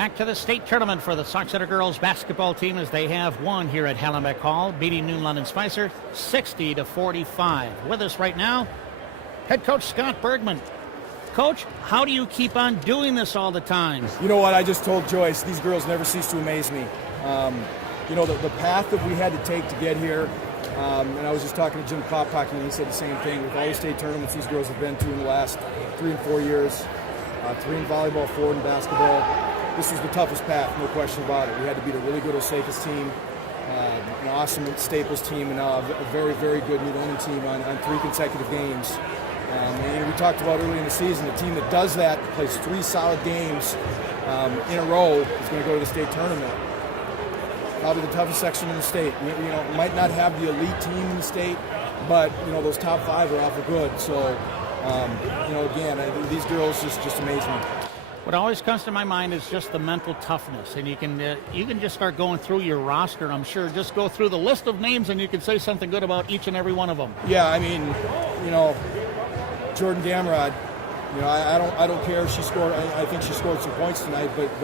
Back to the state tournament for the Sauk Center girls basketball team as they have won here at Hallenbeck Hall, beating New London Spicer 60-45. With us right now, head coach Scott Bergman. Coach, how do you keep on doing this all the time? You know what, I just told Joyce, these girls never cease to amaze me. The path that we had to take to get here, and I was just talking to Jim Kloppock, and he said the same thing. With all the state tournaments these girls have been to in the last 3 and 4 years, 3 in volleyball, 4 in basketball, this was the toughest path, no question about it. We had to beat a really good Osakas team, an awesome Staples team, and a very, very good New London team on 3 consecutive games. And we talked about early in the season, the team that does that, plays 3 solid games in a row, is going to go to the state tournament. Probably the toughest section in the state. Might not have the elite team in the state, but those top 5 are awful good. So, again, these girls just amaze me. What always comes to my mind is just the mental toughness, and you can just start going through your roster. I'm sure just go through the list of names, and you can say something good about each and every one of them. Yeah, I mean, Jordan Gamrod. I don't care if she scored. I think she scored some points tonight, but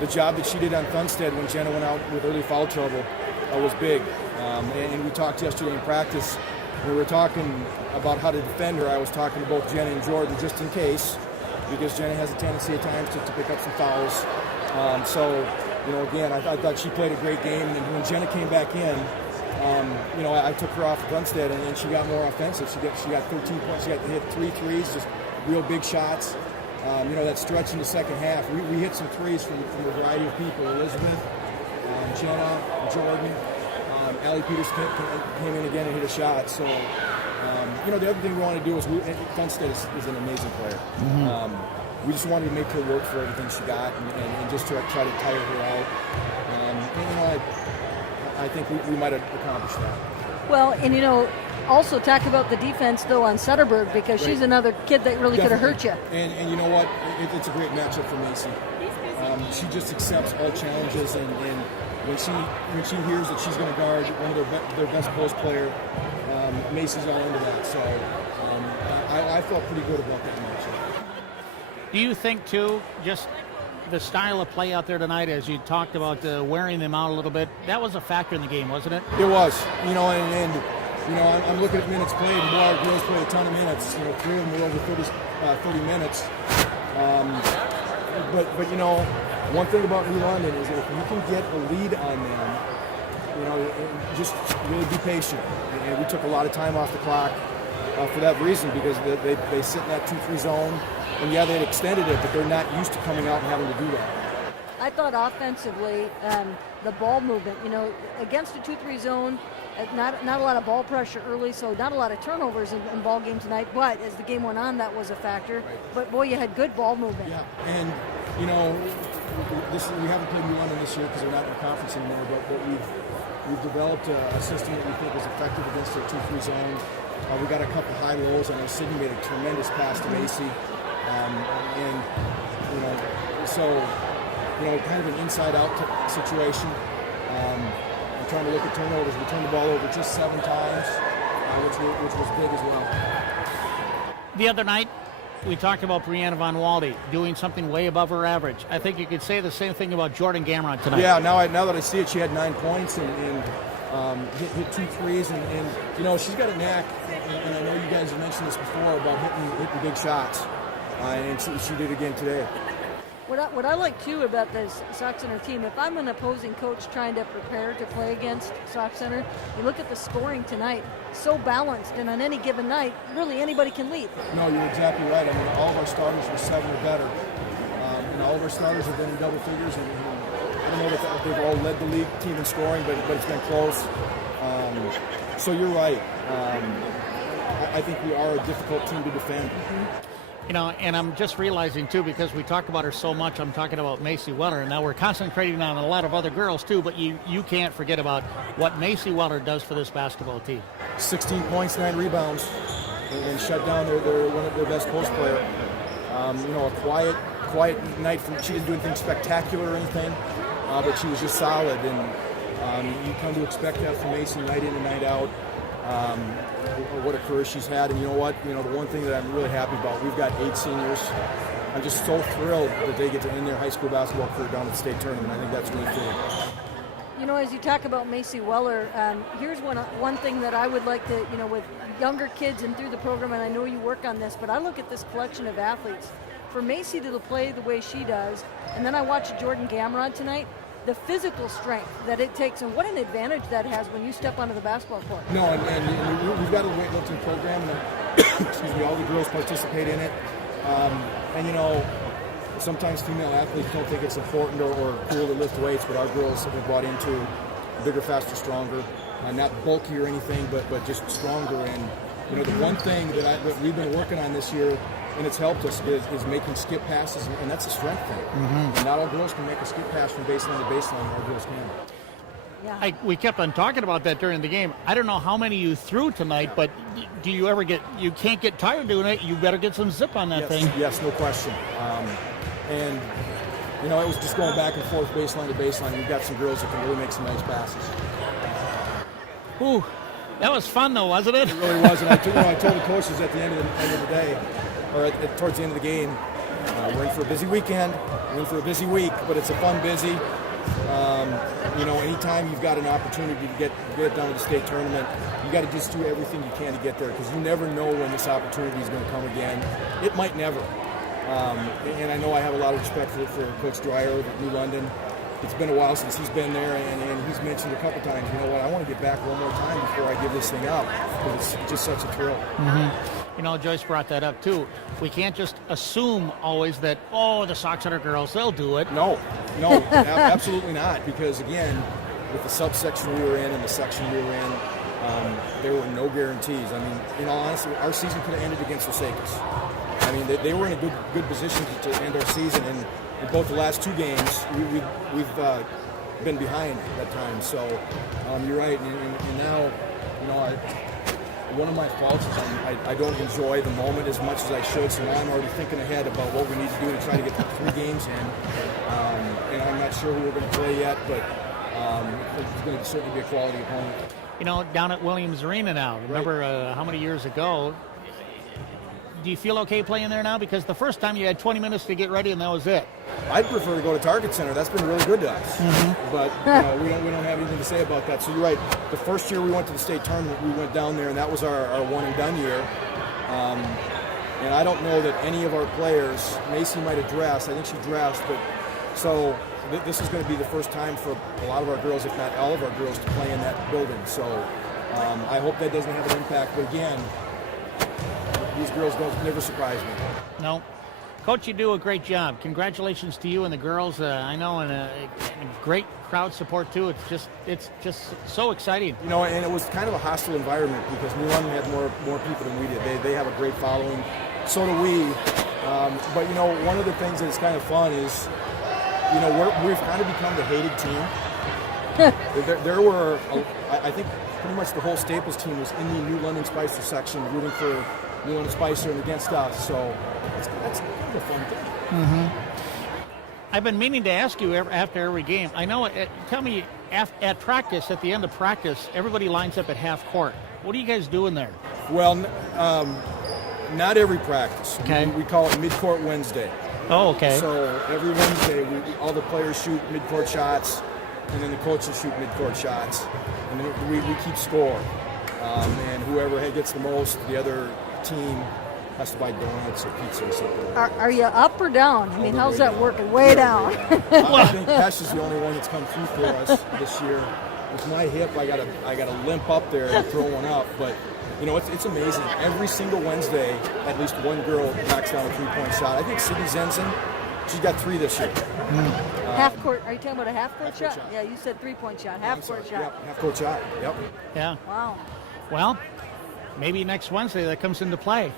the job that she did on Thunstead when Jenna went out with early foul trouble was big. And we talked yesterday in practice. We were talking about how to defend her. I was talking to both Jenna and Jordan just in case, because Jenna has a tendency at times to pick up some fouls. Again, I thought she played a great game. And when Jenna came back in, I took her off of Thunstead, and she got more offensive. She got 13 points. She got hit 3 threes, just real big shots. That stretch in the second half. We hit some threes from a variety of people. Elizabeth, Jenna, Jordan, Allie Peters came in again and hit a shot. So, the other thing we want to do is Thunstead is an amazing player. Mm-hmm. We just wanted to make her work for everything she got and just try to tire her out. I think we might have accomplished that. Well, and also talk about the defense, though, on Sutterberg, because she's another kid that really could have hurt you. And you know what? It's a great matchup for Macy. She just accepts all challenges, and when she hears that she's going to guard one of their best post player, Macy's all into that. So I felt pretty good about that matchup. Do you think, too, just the style of play out there tonight, as you talked about wearing them out a little bit, that was a factor in the game, wasn't it? It was. I'm looking at minutes played, and our girls played a ton of minutes. 3 of them were over 30 minutes. But one thing about New London is that if you can get a lead on them, just really be patient. And we took a lot of time off the clock for that reason, because they sit in that 2-3 zone. And yeah, they extended it, but they're not used to coming out and having to do that. I thought offensively, the ball movement, against a 2-3 zone, not a lot of ball pressure early, so not a lot of turnovers in ball game tonight. But as the game went on, that was a factor. Right. But boy, you had good ball movement. Yeah, and we haven't played New London this year because they're not in the conference anymore. But we've developed a system that we think is effective against a 2-3 zone. We got a couple high lows. I know Sydney made a tremendous pass to Macy. Kind of an inside-out situation. I'm trying to look at turnovers. We turned the ball over just 7 times, which was big as well. The other night, we talked about Brianna Von Walde doing something way above her average. I think you could say the same thing about Jordan Gamrod tonight. Yeah, now that I see it, she had 9 points and hit 2 threes, and she's got a knack, and I know you guys have mentioned this before about hitting big shots. And she did again today. What I like, too, about this Sauk Center team, if I'm an opposing coach trying to prepare to play against Sauk Center, you look at the scoring tonight, so balanced, and on any given night, really anybody can lead. No, you're exactly right. I mean, all of our starters were 7 or better. And all of our starters have been in double figures. And I don't know that they've all led the league team in scoring, but it's been close. So you're right. I think we are a difficult team to defend. Mm-hmm. And I'm just realizing, too, because we talk about her so much, I'm talking about Macy Weller, and now we're concentrating on a lot of other girls, too, but you can't forget about what Macy Weller does for this basketball team. 16 points, 9 rebounds, and shut down one of their best post player. A quiet night. She didn't do anything spectacular or anything, but she was just solid, and you come to expect that from Macy night in and night out. What a career she's had, and you know what? The one thing that I'm really happy about, we've got 8 seniors I'm just so thrilled that they get to end their high school basketball career down at the state tournament. I think that's really cool. You know, as you talk about Macy Weller, here's one thing that I would like to, with younger kids and through the program, and I know you work on this, but I look at this collection of athletes. For Macy to play the way she does, and then I watched Jordan Gamrod tonight, the physical strength that it takes, and what an advantage that has when you step onto the basketball court. No, and we've got a weightlifting program, and excuse me, all the girls participate in it. And sometimes female athletes don't think it's important or cool to lift weights, but our girls have been brought into bigger, faster, stronger, not bulky or anything, but just stronger. And the one thing that we've been working on this year, and it's helped us, is making skip passes, and that's a strength thing. Mm-hmm. And not all girls can make a skip pass from baseline to baseline, all girls can. Yeah. We kept on talking about that during the game. I don't know how many you threw tonight, but do you ever you can't get tired doing it. You better get some zip on that thing. Yes, no question. And it was just going back and forth baseline to baseline. We've got some girls that can really make some nice passes. Ooh, that was fun though, wasn't it? It really was. And I told the coaches at the end of the day, or towards the end of the game, we're in for a busy weekend, we're in for a busy week, but it's a fun busy. Anytime you've got an opportunity to get down to the state tournament, you got to just do everything you can to get there, because you never know when this opportunity is going to come again. It might never. And I know I have a lot of respect for Coach Dwyer over at New London. It's been a while since he's been there, and he's mentioned a couple times, I want to get back one more time before I give this thing up, because it's just such a thrill. Mm-hmm. Joyce brought that up too. We can't just assume always that, the Sox Center girls, they'll do it. No, absolutely not, because again, with the subsection we were in and the section we were in, there were no guarantees. I mean, in all honesty, our season could have ended against Osakis. I mean, they were in a good position to end our season, and in both the last two games, we've been behind at times. So you're right, and now, one of my faults is I don't enjoy the moment as much as I should. So now I'm already thinking ahead about what we need to do to try to get 3 games in. And I'm not sure who we're going to play yet, but it's going to certainly be a quality opponent. Down at Williams Arena now. Remember how many years ago? Do you feel okay playing there now? Because the first time you had 20 minutes to get ready and that was it. I'd prefer to go to Target Center. That's been really good to us. Mm-hmm. But we don't have anything to say about that. So you're right. The first year we went to the state tournament, we went down there, and that was our one and done year. And I don't know that any of our players, Macy might have dressed. I think she dressed, but so this is going to be the first time for a lot of our girls, if not all of our girls, to play in that building. So I hope that doesn't have an impact. But again, these girls never surprise me. No. Coach, you do a great job. Congratulations to you and the girls. I know, and a great crowd support too. It's just so exciting. And it was kind of a hostile environment because New London had more people than we did. They have a great following. So do we. But one of the things that's kind of fun is, we've kind of become the hated team. there were, I think, pretty much the whole Staples team was in the New London Spicer section rooting for New London Spicer and against us. So that's kind of a fun thing. Mm-hmm. I've been meaning to ask you after every game. I know. Tell me, at practice, at the end of practice, everybody lines up at half court. What are you guys doing there? Well, not every practice. Okay. We call it Mid-Court Wednesday. Oh, okay. So every Wednesday, all the players shoot mid-court shots, and then the coaches shoot mid-court shots, and then we keep score. And whoever gets the most, the other team has to buy donuts or pizza or something. Are you up or down? I mean, how's that working? Way down. I think Pesh is the only one that's come through for us this year. With my hip, I gotta limp up there and throw one up. But it's amazing. Every single Wednesday, at least one girl knocks down a 3-point shot. I think Sydney Zenson, she's got 3 this year. Half court. Are you talking about a half court shot? Yeah, you said 3-point shot. Half court shot. Yep, half court shot. Yep. Yeah. Wow. Well, maybe next Wednesday that comes into play.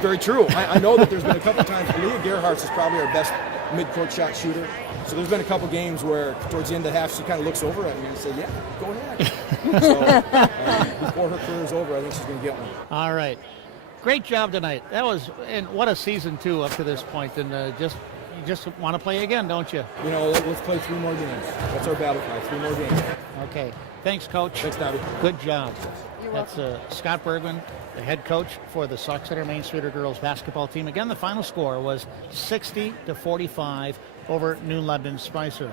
Very true. I know that there's been a couple times. Leah Gerhardt is probably our best mid-court shot shooter. So there's been a couple games where towards the end of the half she kind of looks over at me and says, "Yeah, go ahead." So before her career is over, I think she's going to get one. All right. Great job tonight. And what a season too up to this point. And you just want to play again, don't you? Let's play 3 more games. That's our battle cry. 3 more games. Okay. Thanks, Coach. Thanks, Bobby. Good job. You're That's Scott Bergman, the head coach for the Sauk Centre Main Streeter girls basketball team. Again, the final score was 60-45 over New London Spicer.